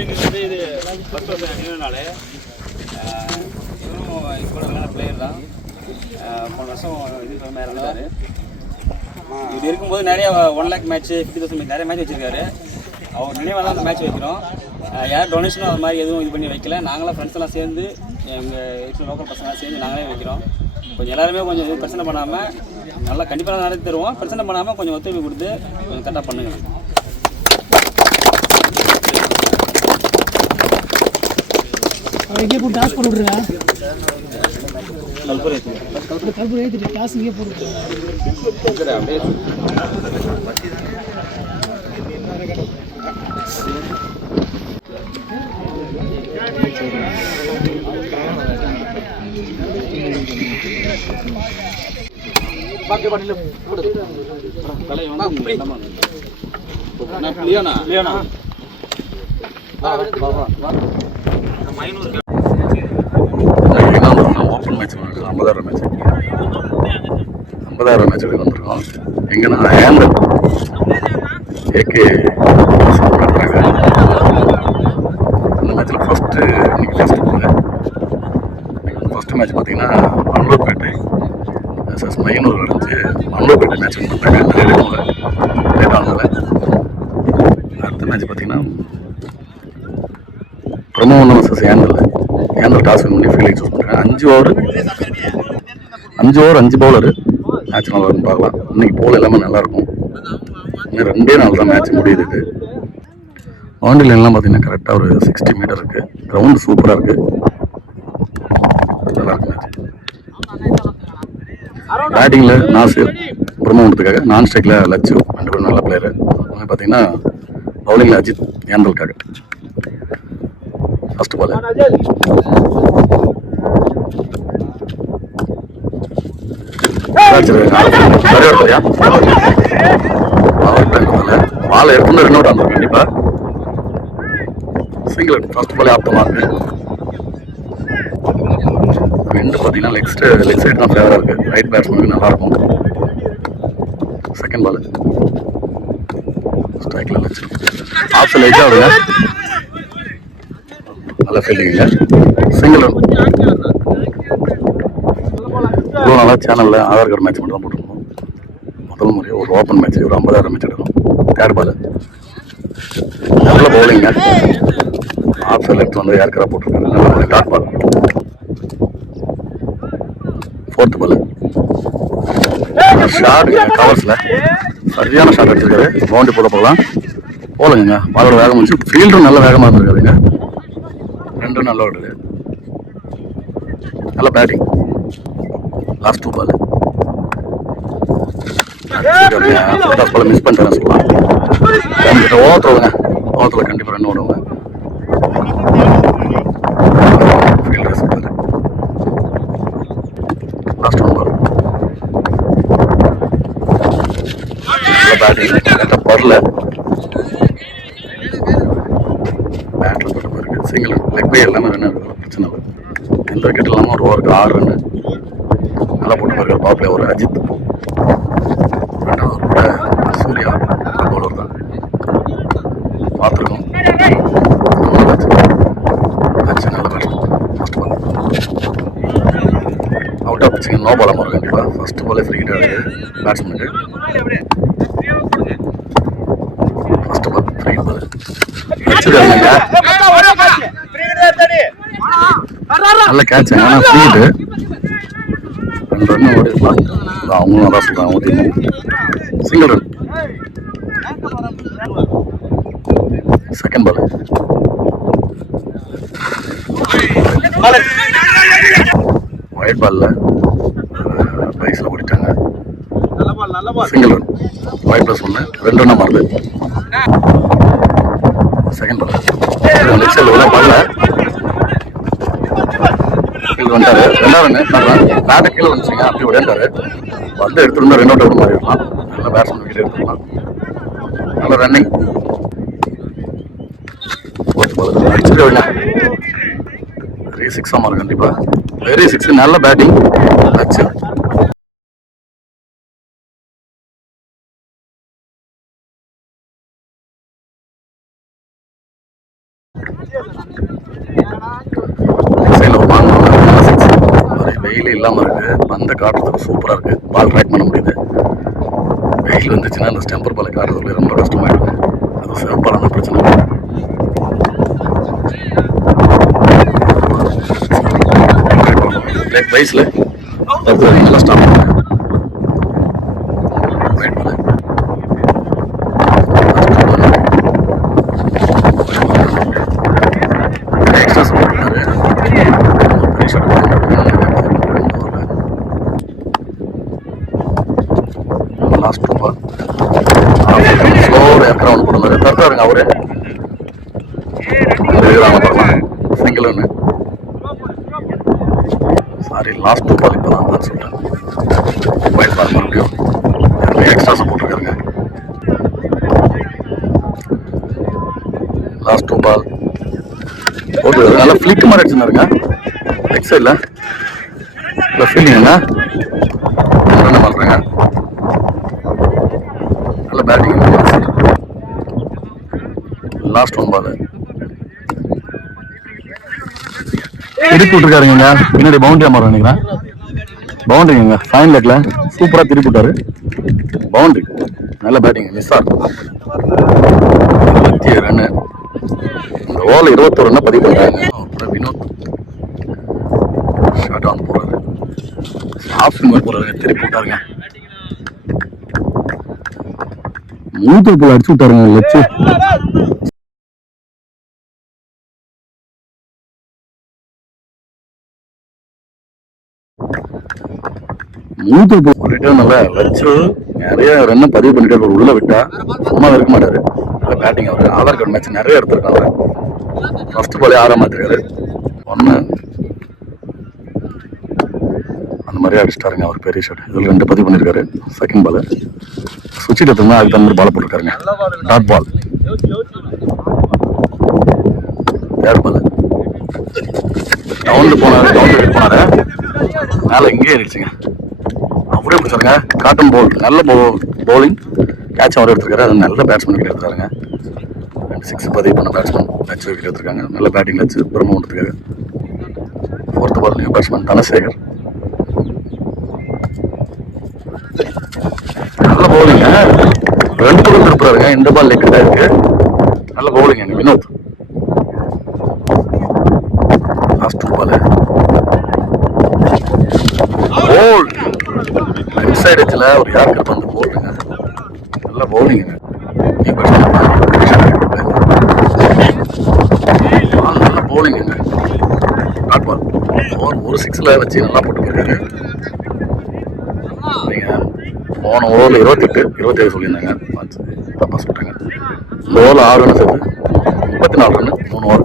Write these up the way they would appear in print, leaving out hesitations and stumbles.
இது ஃபர்ஸ்ட் வருஷம் நினைவுனால இவரும் இப்போ நல்ல பிளேயர் தான். போன வருஷம் இது மேலே இருந்தார். இது இருக்கும்போது நிறைய 1 lakh மேட்ச்சு 50,000 நிறைய மேட்ச் வச்சுருக்காரு. அவர் நினைவாக தான் அந்த மேட்ச் வைக்கிறோம். யார் டொனேஷனும் அது மாதிரி எதுவும் இது பண்ணி வைக்கல. நாங்களாம் ஃப்ரெண்ட்ஸ் எல்லாம் சேர்ந்து எங்கள் லோக்கல் பசங்களாம் சேர்ந்து நாங்களே வைக்கிறோம். கொஞ்சம் எல்லாருமே கொஞ்சம் எதுவும் பிரச்சனை பண்ணாமல் நல்லா கண்டிப்பாக நடத்தி தருவோம். பிரச்சனை பண்ணாமல் கொஞ்சம் ஒத்துழைப்பு கொடுத்து கொஞ்சம் கரெக்டாக பண்ணுங்கள். இங்கே போட்டு டாஸ் பண்ணி விட்ருங்க. கல்பூர் ஏற்றிட்டு டாஸ் இங்கே போட்டு ஓப்பன் மேட்ச் 50,000 மேட்ச் 50,000 மேட்ச் வந்திருக்கோம். எங்கன்னா ஏந்தல் ஏகே நடத்துறாங்க. அந்த மேட்ச்சில் ஃபஸ்ட்டு இன்னைக்கு ஃபஸ்ட்டு போங்க. ஃபஸ்ட்டு மேட்ச் பார்த்தீங்கன்னா மங்களூர்பேட்டை எஸ்எஸ் மைனூர் அடிச்சு மங்களூர்பேட்டை மேட்ச் பண்ணாங்க. லேட் ஆனதால் அடுத்த மேட்ச் பார்த்தீங்கன்னா பிரமோகன் வர்சஸ் ஏந்தல் டாஸ் வின் பண்ணி ஃபீல்டிங் சூஸ் பண்ணுறாங்க. 5 ஓவர் 5 பவுலரு மேட்ச் நல்லா இருக்கும் பார்க்கலாம். இன்னைக்கு போல் எல்லாமே நல்லாயிருக்கும். இன்னும் 2 நாள் தான் மேட்ச் முடியுது. இது பவுண்டரி லைன்லாம் பார்த்தீங்கன்னா கரெக்டாக ஒரு 60 மீட்டர் இருக்குது. கிரவுண்டு சூப்பராக இருக்குது. நல்லா இருக்கு மேட்ச். பேட்டிங்கில் நாசிர் பிரம்மகுண்டத்துக்காக, நான் ஸ்ட்ரைக்கில் லட்சு 2 பேரும் நல்ல பிளேயரு. பார்த்தீங்கன்னா பவுலிங்கில் அஜித் ஏந்தலுக்காக. ஃபர்ஸ்ட் பால் பால் எடுத்து 2 அவுட் ஆகும் கண்டிப்பா. சிங்கிள் ஃபர்ஸ்ட் பால் ஆப்தமாக இருக்கு. ரெண்டு பார்த்தீங்கன்னா லெக் சைடு தான் ஃபேவராக இருக்கு. ரைட் பேட்ஸ்மேனுக்கு நல்லா இருக்கும். செகண்ட் பால் ஸ்ட்ரைக்ல வச்சு ஆப்ஷன் லைட்டாக வருங்க. நல்ல ஃபீல்டிங்க. Single run. இவ்வளோ நாளாக சேனலில் ஆதார் கார்டு மேட்ச் மட்டும் தான் போட்டுருக்கோம். முதல் முறையாக ஒரு ஓப்பன் மேட்ச் ஒரு 50,000 மேட்ச் எடுக்கணும். தேர்ட் பால் நல்ல பவுலிங்க. ஆஃப் சைடில் எடுத்து வந்து ஏற்கனவே போட்டிருக்காரு. நல்ல dot ball. Fourth ball short கவர்ஸில் சரியான ஷார்ட் அடிச்சிருக்காரு. பவுண்டரி போகலாம் போகலங்க. பாலோட வேகம் முடிச்சு ஃபீல்டும் நல்ல வேகமாக இருந்திருக்காருங்க. 2 நல்ல ஓடுது. நல்ல பேட்டிங். லாஸ்ட் 2 பால் பால் மிஸ் பண்ணிட்டேன் சொல்லலாம். ஓவத்துருவாங்க. ஓவத்தில் கண்டிப்பாக 2 ஓடுவாங்க. Fielder super. லாஸ்ட் 1 பால் நல்ல பேட்டிங். கரெக்டாக பரல பேட்டில் தொட்டு போயிருக்கு. சிங்கிள் லெக் பை எல்லாமே ரன் எடுக்கலாம். பிரச்சனை இல்லை. எந்த விக்கெட் இல்லாமல் ஒரு ஓவருக்கு 6 ரன்னு நல்லா போட்டு போயிருக்காரு. பாப்பில் ஒரு அஜித். 2வது கூட சூர்யா பவுலர் தான் பார்த்துருக்கோம். நல்ல first ball out of pitching. No ball வரும் கண்டிப்பாக. ஃபர்ஸ்ட் பாலே ஃப்ரீ ஹிட் ஆகுது பேட்ஸ்மேனுக்கு. ஃபர்ஸ்ட் பால் ஃப்ரீ பால் வச்சுருக்காங்க. நல்ல கேட்ச். ஆனால் ஃப்ரீ ஹிட் 2 ரன் ஓடிருக்கலாம். அவங்களும் அதான் சொல்கிறாங்க. ஊற்றிடணும். Single run. Second ball wide பால்ல பைஸில் ஓடிட்டாங்க. Single run. ஒயிட் ப்ளஸ் 1 2 ரன்னாக மாறுது. செகண்ட் பால் லெக் சைடில் பால்ல கீழே வந்துட்டாரு. 2வது ரன் பேட்டை கீழே வந்துச்சுங்க. அப்படி விளையாண்டாரு. வந்து எடுத்துருந்தா 2 அவுட் மாதிரி இருக்கலாம். நல்ல பேட்ஸ்மேன் கிட்ட எடுத்துக்கலாம். நல்ல ரன்னிங். அடிச்சுட்டு வெரி 6 மாறும் கண்டிப்பாக. வெரி 6 நல்ல பேட்டிங். அச்சு சைடில் ஒரு வாங்கணும் 6 ஒரே வெயில் இல்லாமல் இருக்குது. பந்தை காட்டுறதுக்கு சூப்பராக இருக்குது. பால் ட்ராக் பண்ண முடியுது. வெயில் வந்துச்சுன்னா அந்த ஸ்டெம்பர் பாலை காட்டுறதுக்கு ரொம்ப கஷ்டமாயிடும். அது சிறப்பாக அந்த பிரச்சனை. லெக் வைஸில் நல்லா ஸ்டாப் பண்ணுங்க. Extra support last ball slower ஏற்கனவே ஒன்று போடுறாரு. தருத்தாருங்க அவரு சிங்கிள் ஒன்று. சாரி, லாஸ்ட் 2 பால் இப்போ தான் சொல்லிட்டேன். மொபைல் பால் மறுபடியும் எக்ஸ்ட்ரா சப்போர்ட் இருக்காருங்க. லாஸ்ட் 2 பால் போட்டு நல்லா ஃபிளிக் மாதிரி அடிச்சிருந்தாருங்க. லெக் சைடில் இல்லை ஃபீல்டிங்க என்ன பண்ணுறேங்க. நல்ல பேட்டிங். லாஸ்ட் 1 பால் திருப்பி விட்டுருக்காருங்க. பின்னாடி பவுண்டரி மாறும் நினைக்கிறேன். பவுண்டரிங்க ஃபைன் லெக்ல சூப்பராக திருப்பி விட்டாரு. பவுண்டரி நல்ல பேட்டிங். மிஸ் ஆகும் 27 ரன்னு. இந்த ஓவரில் 21 ரன்னை பதிவு பண்ணுறாங்க. வினோத் ஷார்ட் ஆன் போடுறாரு. ஆஃப் மாதிரி போடுறாருங்க. திருப்பி விட்டாருங்க. மூத்தத்தில் அடிச்சு விட்டாருங்க. லட்சு நல்லா வச்சு நிறைய ரன்னை பதிவு பண்ணிட்டு உள்ள விட்டா சும்மா இருக்க மாட்டாரு. நல்ல பேட்டிங். அவர் ஆதார் கார்டு மேட்ச் நிறைய எடுத்திருக்காரு. ஃபர்ஸ்ட் பாலே 6 மாத்திருக்காரு. 1 அந்த மாதிரி அடிச்சிட்டாருங்க. அவர் பெரிய ஷாட். இதில் 2 பதிவு பண்ணியிருக்காரு. செகண்ட் பால் சுவிட்ச் எடுத்தோம்னா அதுக்கு தகுந்த மாதிரி பால் போட்டிருக்காருங்க. Dot ball. Third ball down போனாரு. மேலே இங்கேயே இருந்துச்சுங்க. அப்படியே பிடிச்சாருங்க. காட்டன் பால் நல்ல பவுலிங். கேட்ச் அவர் எடுத்துருக்காரு. அது நல்ல பேட்ஸ்மேன் கிட்ட எடுத்துருக்காருங்க. 6 பதிவு பண்ண பேட்ஸ்மேன் லட்சு விக்கெட் எடுத்திருக்காங்க. நல்ல பேட்டிங் லட்சு பிரம்மபுரத்துக்காக. 4th பால் நியூ பேட்ஸ்மேன் தனசேகர். நல்ல பவுலிங்க. 2 பக்கம் திருப்புறாருங்க. இந்த பால் லெக் தான் இருக்கு. நல்ல பவுலிங் வினோத். லாஸ்ட் 2 பால் போல் இன்சைட் எட்ஜில் ஒரு யாருக்கு வந்து போடுங்க. நல்ல பவுலிங்க. நல்ல பவுலிங்க. டாட் பால் ஒரு 6ல் வச்சு நல்லா போட்டு போயிருக்காரு. நீங்கள் போன ஓவரில் 28 27 சொல்லியிருந்தாங்க. தப்பாக சொல்லிட்டாங்க. இந்த ஓவரில் 6 ரன் சேர்த்து 34 ரன் 3 ஓவர்.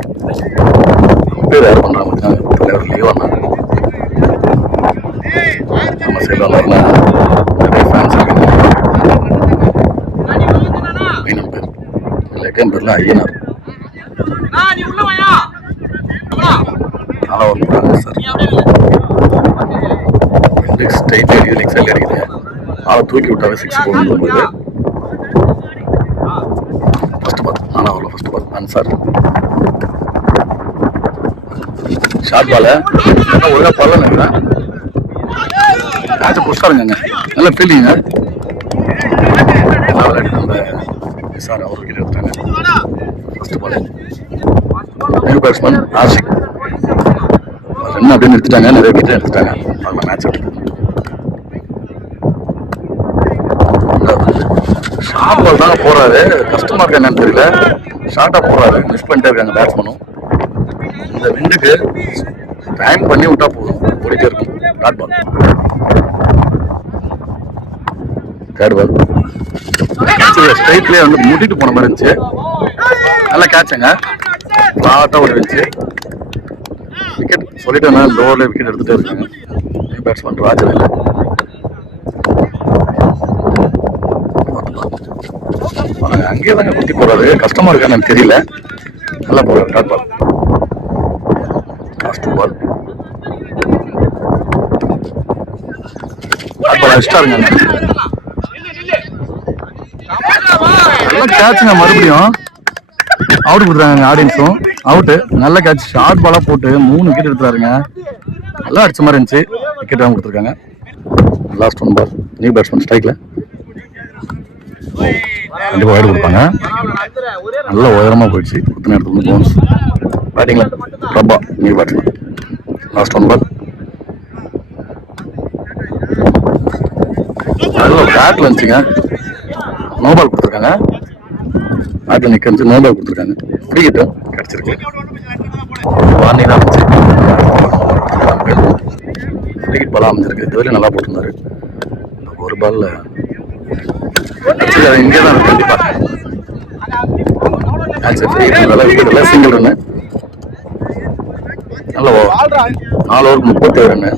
பேர் யார் பண்ணுறாங்க தலைவர் லீவ் ஆனாங்க. நம்ம சைடில் வந்தாருன்னா நிறைய ஃபேன்ஸ் இருக்காங்க. மீனம் பேர் லெக்கன் பேரில் ஐயனார். நல்லா ஒர்க் பண்ணுறாங்க சார். ஸ்ட்ரைட் அடிக்குது. லெக் சைடில் அடிக்குது. ஆளை தூக்கி விட்டாவே 6 போகும்போது ஃபர்ஸ்ட் பால். ஆனால் அவ்வளோ fast ball Ansar short ball ஒழுங்காக பால் நினைக்கிறேன். மேட்சை புடிச்சாருங்க. நல்ல ஃபீல்டிங்க. நல்லா விளையாட்டு நம்ம சார் அவர் விக்கெட் எடுத்தாங்க. First ball new batsman Ashiq. Run அப்படின்னு எடுத்துட்டாங்க. நிறைய விக்கெட் எடுத்துட்டாங்க. அவங்க மேட்ச் எடுத்து ஷார்ட் பால் தாங்க போறாரு. கஷ்டமா இருக்கு என்னன்னு தெரியல. ஷார்ட்டா போறாரு. மிஸ் பண்ணிட்டே இருக்காங்க பேட்ஸ்மேனும். இந்த விண்டுக்கு டைம் பண்ணி விட்டா போதும். ஓடிட்டே இருக்கும். Dot ball. தேர்ட் பால் ஸ்ட்ரைட்லேயே வந்து முட்டிட்டு போன மாதிரி இருந்துச்சு. நல்லா கேட்சுங்க. ஃப்ளாட்டாக ஓடி இருந்துச்சு. விக்கெட் சொல்லிட்டேன்னா லோவரில் விக்கெட் எடுத்துகிட்டே இருக்காங்க. நியூ பேட்ஸ்மேன் ராஜன் இல்லை. அங்கேயே தாங்க குத்தி போறாரு. கஷ்டமா இருக்கான்னு எனக்கு தெரியல. நல்லா போறாரு. Dot ball. Last 2 ball dot ball அடிச்சிட்டாருங்க. நல்லா கேட்சுங்க. மறுபடியும் அவுட் கொடுத்துறாங்க ஆடியன்ஸும். அவுட்டு, நல்ல கேட்ச், ஷார்ட் பாலாக போட்டு 3 விக்கெட் எடுத்துறாருங்க. நல்லா அடிச்ச மாதிரி இருந்துச்சு. விக்கெட் தான் கொடுத்துருக்காங்க. லாஸ்ட் 1 பால். நியூ பேட்ஸ்மேன் ஸ்ட்ரைக்கில் கண்டிப்பாக வைடு கொடுப்பாங்க. நல்லா உயரமாக போயிடுச்சு. குத்து நேரத்தில் வந்து போனஸ். பேட்டிங்கில் Prabha new batsman. Last 1 ball. நல்ல பேட்டில் இருந்துச்சுங்க. நோ பால் கொடுத்துருக்காங்க. பேட்டில் நிற்க இருந்துச்சு. நோ பால் கொடுத்துருக்காங்க. ஃப்ரீ ஹிட்டு கிடச்சிருக்கு. வார்னிங் தான் இருந்துச்சு. ஃப்ரீ ஹிட் பாலாக அமைஞ்சிருக்கு. இதுவரையும் நல்லா போட்டிருந்தாரு. ஒரு பாலில் இங்கே தான் இருக்கு. கண்டிப்பாக ஃப்ரீ ஹிட் நல்லா விக்கெட் இல்லை. Single run. நல்ல 4 ஓவருக்கு 37 ரன்னு.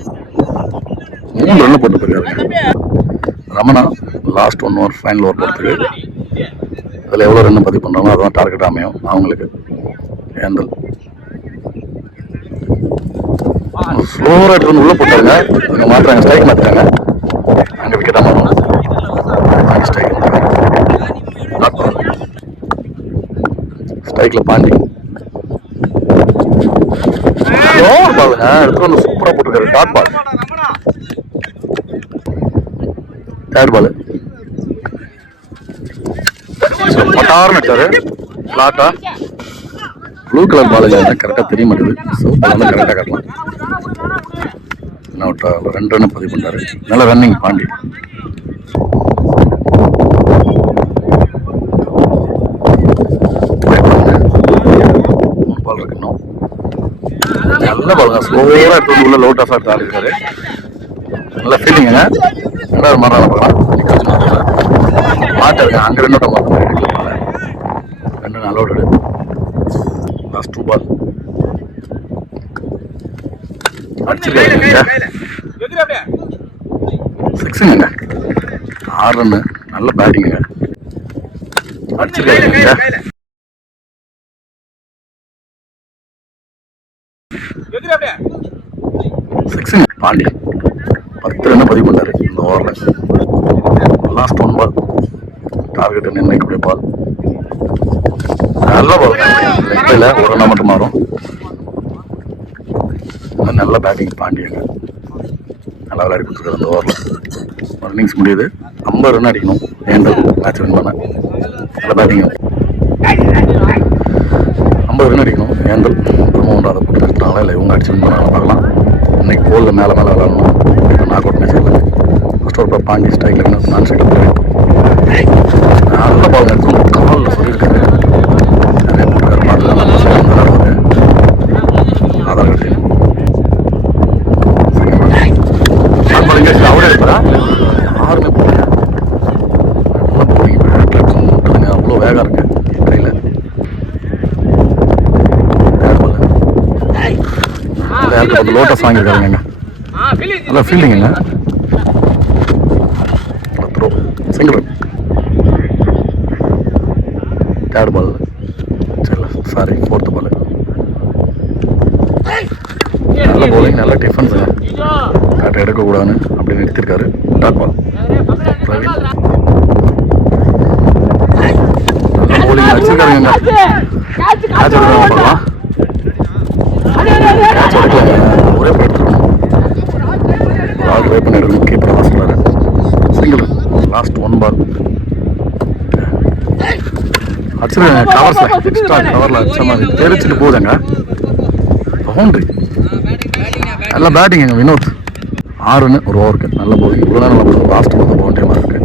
3 ரன்னு போட்டு போயிருக்காரு Ramana. Last 1 over final over போகிறதுக்கு அதில் எவ்வளோ ரன்னு பதிவு பண்ணுறாங்களோ அதுதான் டார்கெட் அமையும் அவங்களுக்கு. ஏந்தல் ஸ்லோவாக எடுத்து வந்து உள்ளே போட்டாங்க. இங்கே மாற்றுறாங்க. ஸ்ட்ரைக் மாற்றிட்டாங்க. அங்கே விக்கெட்டாக மாறும். அங்கே ஸ்ட்ரைக் ஸ்ட்ரைக்கில் பாண்டி ஓவர் பாலுங்க. எடுத்து வந்து சூப்பராக போட்டிருக்காரு. Dot ball. தேர்ட் பால் பட்டார்னு அடிச்சாரு. ஃபிளாட்டா ப்ளூ கலர் பால் கரெக்டாக தெரிய மாட்டேங்குது. சூப்பர் வந்து கரெக்டாக காட்டலாம். அவுட் 2 ரன்னு பதிவு பண்ணுறாரு. நல்ல ரன்னிங் பாண்டி. பால் இருக்கு இன்னும். நல்ல பாலுங்க. ஸ்லோவாக எடுத்து வந்து உள்ள லோ டாஸ் எடுத்து ஆடிருக்காரு. நல்ல ஃபீலிங்குங்க. ரெண்டாவது மாறான பார்க்கலாம். மாட்ட இருக்கேன். அங்கே 2 மாற்ற 2 அலோடு. லாஸ்ட் 2 பால் அடிச்சிருக்காங்க. 6ங்க. 6 ரன்னு. நல்ல பேட்டிங்குங்க. அடிச்சிருக்காங்க. 6ங்க. பாண்டி 10 ரன்னு பதிவு பண்ணாரு இந்த ஓவரில். லாஸ்ட் 1 பால். டார்கெட் நிர்ணயிக்கக்கூடிய பால். நல்ல பால். லெஃப்டில் 1 ரன்னா மட்டும் மாறும். நல்ல பேட்டிங் பாண்டியங்க. நல்லா விளையாடி கொடுத்துருக்காரு அந்த ஓவரில். இன்னிங்ஸ் முடியுது. 50 ரன் அடிக்கணும். ஏண்டல் மேட்ச் வின் பண்ண. நல்ல பேட்டிங். 50 ரன் அடிக்கணும். ஏண்டல் திரும்ப அதை போட்டு நிறுத்தினாங்களா இல்லை இவங்க அடிச்சு வின் பண்ணாலும் பார்க்கலாம். இன்னைக்கு போலில் மேலே விளையாடணும். நாக் அவுட் மேட்ச் இல்லை. ஃபர்ஸ்ட் ஓவர் பாண்டி ஸ்ட்ரைக்கில் நான் ஸ்ட்ரைக்கில் நல்ல பால் எடுத்து கவலில் சொல்லியிருக்காரு. நிறைய போட்டுக்காரு. பால் நம்ம சேர்ந்து விளையாடுவாரு. ஆதார் கட்டி அவரே இருப்பா. யாருமே போடுங்க. நல்லா போடுங்க. அவ்வளோ வேகம் இருக்கு கையில். கொஞ்சம் லோட்டஸ் வாங்கியிருக்காருங்க. நல்லா ஃபீல்டிங்க. Throw single. Third ball. Sorry 4th ball. நல்ல பவுலிங். நல்ல டிஃபன்ஸுங்க. காட்டை எடுக்கக்கூடாதுன்னு அப்படி நிறுத்திருக்காரு. Dot ball. பிரவீன் நல்ல பவுலிங் அடிச்சிருக்காருங்க. கேட்ச் எடுக்கலாம் பார்க்கலாம். கேட்ச் எடுக்கலாங்க. ஒரே போய் எடுத்துருக்கணும். ஆள் ட்ரை பண்ணி எடுக்கணும். கீப்பர் தான் சொல்கிறாரு. சிங்கிள். லாஸ்ட் 1 பால். அடிச்சிருக்காங்க. கவர்ஸில் எக்ஸ்ட்ரா கவரில் அடிச்ச மாதிரி தெரிச்சுட்டு போகுதுங்க. பவுண்ட்ரி. நல்ல பேட்டிங்க வினோத். 6 ரன்னு ஒரு ஓவருக்கு. நல்ல பவுலிங். இவ்வளோ தான் நல்லா போடுது. லாஸ்ட் பால் பவுண்டரி மாதிரி இருக்கு.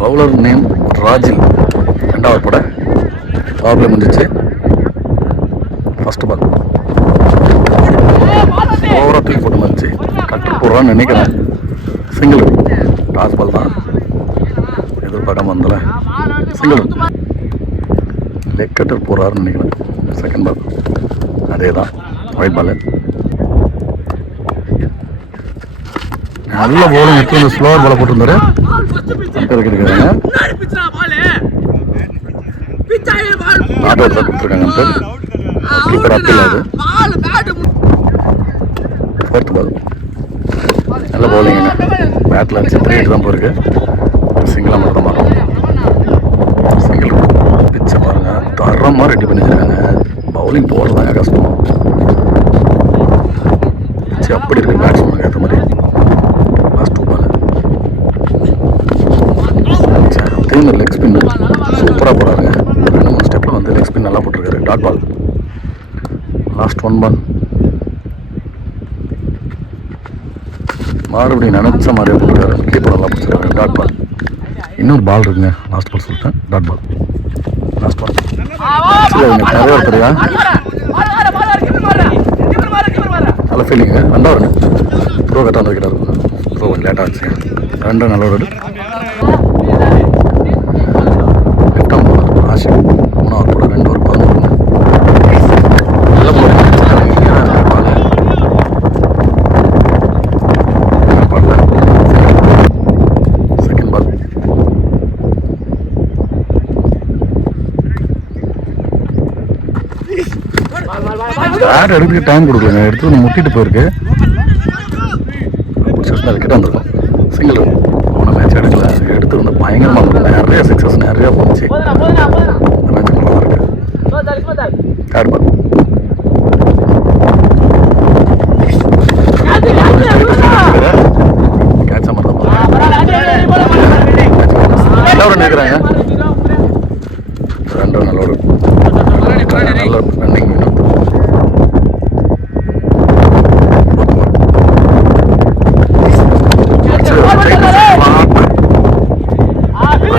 பவுலர் நேம் ராஜில். 2வது போட பவர் முடிஞ்சிச்சு. ஃபர்ஸ்ட் பால் ஓவராக தூக்கி போட்டு வந்துச்சு. கட்டு போடுறான்னு நினைக்கிறேன். சிங்கிள். டாஸ் பால் தான் எதிர்பார்க்காம வந்தல. சிங்கிள். லெக் கட்டர் போடுறாருன்னு நினைக்கிறேன். செகண்ட் பால் அதே தான். White ball. நல்ல போலிங் எடுத்து வந்து ஸ்லோவர் பாலை போட்டுருந்தாரு. அம்பேர் இருக்காங்க. நாட் அவுட் தான் கொடுத்துருக்காங்க அம்பேர். கீப்பர் அப்பீல் ஆகுது. 4th ball. நல்ல பவுலிங்க. பேட்டில் அடிச்சு 3 தான் போயிருக்கு. சிங்கிளாக மட்டும் மாறும். சிங்கிள் பிச்சை பாருங்க. தரம் பவுலிங் போடுறதாங்க கஷ்டம். சரி அப்படி இருக்கு பேட்ஸ்மேனுக்கு ஏற்ற மாதிரி. லாஸ்ட் 2 பால் அதே லெக் ஸ்பின் சூப்பராக போடுறாருங்க. 2-3 ஸ்டெப்பில் வந்து லெக் ஸ்பின் நல்லா போட்டிருக்காரு. Dot ball. லாஸ்ட் 1 பால் மறுபடியும் நினச்ச மாதிரியே போட்டிருக்காரு. கீப்பர் நல்லா பிடிச்சிருக்காரு. Dot ball. இன்னொரு பால் இருக்குங்க. லாஸ்ட் பால் சொல்லிட்டேன். Dot ball. Last ball. சரி நிறைய ஒருத்தரையா நல்ல ஃபீலிங்க. 2வது ப்ரோ கரெக்டாக வந்துருக்கிறாரு. ப்ரோ கொஞ்சம் லேட்டாக ஆச்சு. 2 நல்ல ஒரு லெஃப்டாம் போல ஆஷிக் 3வது போல 2 ஒரு 11 நல்ல போல செகண்ட் பால். பேட் எடுத்துக்க டைம் கொடுக்கலங்க. எடுத்து வந்து முட்டிட்டு போயிருக்கு. விக்கெட் வந்துருக்கும். சிங்கிள் போன மேட்ச் எடுக்கல. எடுத்து வந்து பயங்கரமாக இருக்கும். நிறைய சக்ஸஸ் நிறையா போச்சு. இந்த மேட்ச் நல்லா இருக்கு. தேர்ட் பால். கேட்ச மாதிரி தான் எல்லாரும் நினைக்கிறாங்க. 2 நல்ல ஒரு நல்ல ரன்னிங்.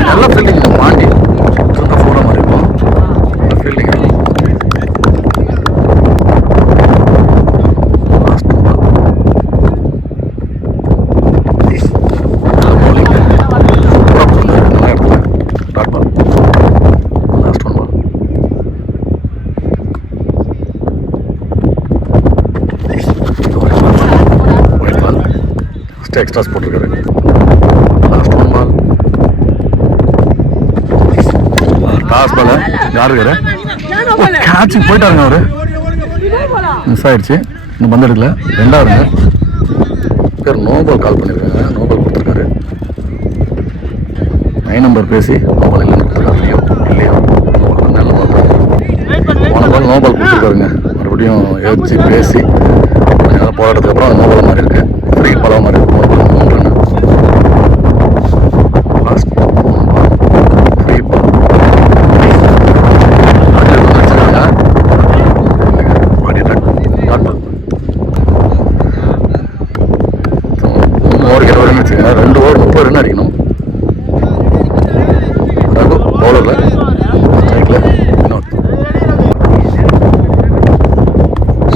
நல்ல ஃபீல்டிங் மாண்டி சொந்த ஃபோரா மாதிரி இருக்கும். Fielding last ball. பவுலிங் சூப்பராக போடுறாரு. நல்ல இடத்துல டாட் பால். லாஸ்ட் 1 பால். White ball. ஃபஸ்ட்டு எக்ஸ்ட்ராஸ் போட்டிருக்காரு. லாஸ்ட் 1 பால். லாஸ்ட் பால் யாரு கேட்சுக்கு போயிட்டாருங்க. அவரு மிஸ் ஆயிடுச்சு. இன்னும் பந்து எடுக்கல. 2வது பேர் நோபால் கால் பண்ணியிருக்காங்க. நோபால் கொடுத்துருக்காரு. 9 நம்பர் பேசி நோபால் இல்லைன்னு கொடுத்துருக்காரு. இல்லையோ நோபால் நல்ல பால். போன பால் நோபால் கொடுத்துருக்காருங்க. மறுபடியும் யோசிச்சு பேசி கொஞ்சம் நேரம் போராட்டத்துக்கு அப்புறம் நோபால் மாதிரி இருக்கு. ஃப்ரீ பாலாக மாதிரி இருக்கு. No ball 3 run. Last 3 ball free ball. வச்சுக்கோங்க. 2 ஓவர் 30 ரன் அடிக்கணும். பவுலரில் ஸ்ட்ரைக்கில் வினோத்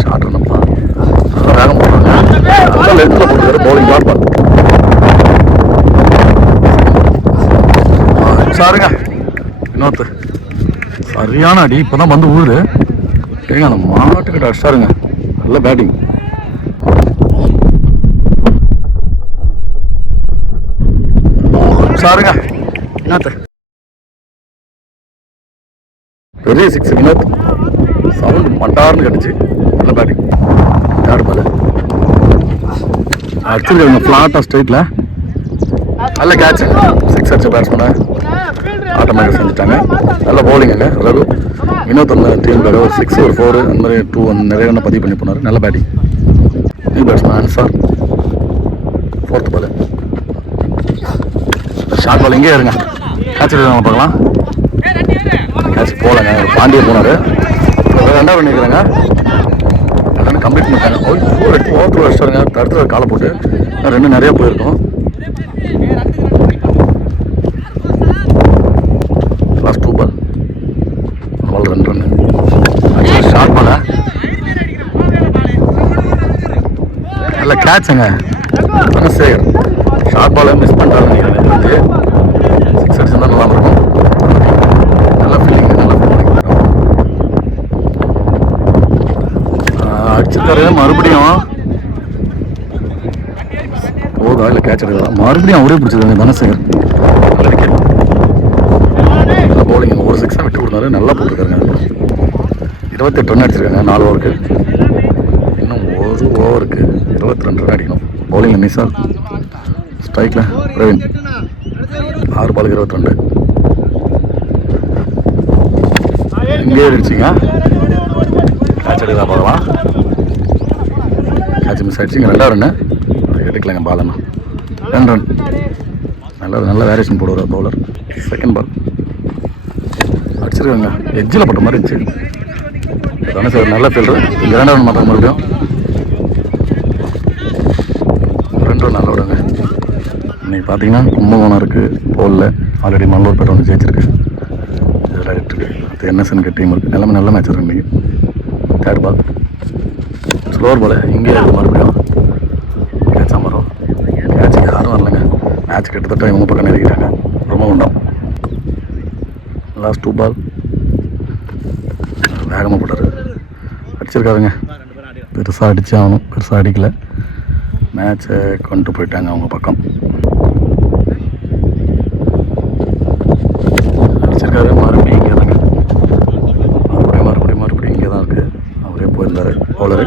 ஷார்ட் ரன்னப்பா நல்லா வேகம் போடுறாங்க. நல்லா லெஃப்டில் போட்டுருக்காரு. Bowling dot ball. சாருங்க வினோத் சரியான அடி. இப்போ தான் வந்து ஊரு ஏங்க அந்த மாட்டுக்கிட்ட அடிச்சாருங்க. நல்ல பேட்டிங். சாருங்க வினோத் பெரிய 6 வினோத். சவுண்ட் மட்டார்னு கட்டுச்சு. நல்ல பேட்டிங். தேர்ட் பால் அடிச்சிருக்காங்க. ஃப்ளாட்டாக ஸ்ட்ரைட்டில் நல்ல கேட்ச். 6 அடிச்ச பேட்ஸ்மேனை ஆட்டோமேட்டிக் செஞ்சுட்டாங்க. நல்ல பவுலிங்க ரகு. வினோத் வந்து டீமுக்காக ஒரு 6 ஒரு 4 அந்த மாதிரி 2 நிறைய ரன் பதிவு பண்ணி போனார். நல்ல batting. New batsman Ansar. 4th ball short ball. இங்கே இருங்க. கேட்ச் எடுக்க பார்க்கலாம். கேட்ச் போகலங்க. பாண்டிய போனார். 2வது ரன் இருக்கிறாங்க. 2 ரன் கம்ப்ளீட் பண்ணிட்டாங்க. 4 எடுத்து ஓவர் அடிச்சாருங்க. அடுத்த காலை போட்டு 2 நிறையா போயிருக்கும். லாஸ்ட் 2 பால். பால் 2 ரன். ஷார்ட் பால நல்ல கேட்சுங்க. தனசேகர் ஷார்ட் பாலை மிஸ் பண்ணிட்டாருன்னு நினைக்கிறேன். 6 அடிச்சிருந்தா நல்லா இருக்கும். நல்ல ஃபீலிங். நல்ல ஃபீலிங் அடிச்சுட்டாரு. மறுபடியும் போதா இல்லை கேட்ச் எடுக்கலாம். மறுபடியும் அவரே பிடிச்சிருக்காங்க தனசேகர். நல்ல விக்கெட். நல்ல பவுலிங். ஒரு 6 விட்டு கொடுத்தாரு. நல்லா போட்டுருக்காருங்க. 28 ரன் அடிச்சிருக்காங்க 4 ஓவருக்கு. இன்னும் 1 ஓவருக்கு 22 ரன் அடிக்கணும். பவுலிங்கில் நிசார். ஸ்ட்ரைக்கில் பிரவீன். 6 பாலுக்கு 22. இங்கே அடிச்சிங்க. கேட்ச் எடுக்க பார்க்கலாம். கேட்ச் மிஸ் ஆகிடுச்சு. இங்கே 2 ரன்னு எடுக்கலைங்க. பால் என்ன 2 ரன். நல்ல வேரியேஷன் போடுவார் பவுலர். செகண்ட் பால் அடிச்சிருக்காங்க. எட்ஜில் பட்ட மாதிரி இருந்துச்சு. தானே சார் நல்ல ஃபீல்டர். இங்கே 2 ரன் மாற்ற மறுபடியும் 2 ரன் நல்லா விடுங்க. இன்றைக்கி பார்த்தீங்கன்னா கும்பகோணம் இருக்குது போலில். ஆல்ரெடி மல்லூர் பேட்டை வந்து ஜெயிச்சிருக்கு. இதில் இருக்குது. அது என்எஸ்என்கே டீம் இருக்குது. எல்லாமே நல்ல மேட்ச் இருக்குது இன்றைக்கி. தேர்ட் பால் ஸ்லோவர் பால். இங்கே மறுபடியும் கேட்சா மரம். கேட்சுக்கு யாரும் வரலைங்க. மேட்ச் கிட்டத்தட்ட இவங்க பக்கம் இருக்கிறாங்க. ரொம்ப உண்டோம். லாஸ்ட் 2 பால் வேகமாக போட்டார். அடிச்சிருக்காருங்க. பெருசாக அடிச்சு ஆகணும். பெருசாக அடிக்கலை. மேட்சை கொண்டு போயிட்டாங்க அவங்க பக்கம். அடிச்சிருக்காரு. மறுபடியும் இங்கே தாங்க. மறுபடியும் இங்கே தான் இருக்குது. அவரே போயிருந்தார் பவுலரு.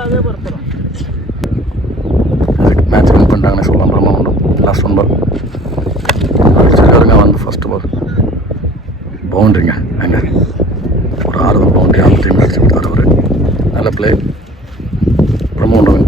மேட்ச் வின் பண்ணிட்டாங்கன்னு சொல்லலாம். ரொம்ப உண்டும். லாஸ்ட் 1 பால் அடிச்சிருக்காருங்க. வந்து ஃபஸ்ட்டு பால் பவுண்ட்ரிங்க. எங்க ஒரு 6 பவுண்ட்ரி அந்த டீம் அடிச்சு கொடுத்தாரு அவர். நல்ல பிளே. ரொம்ப உண்டு.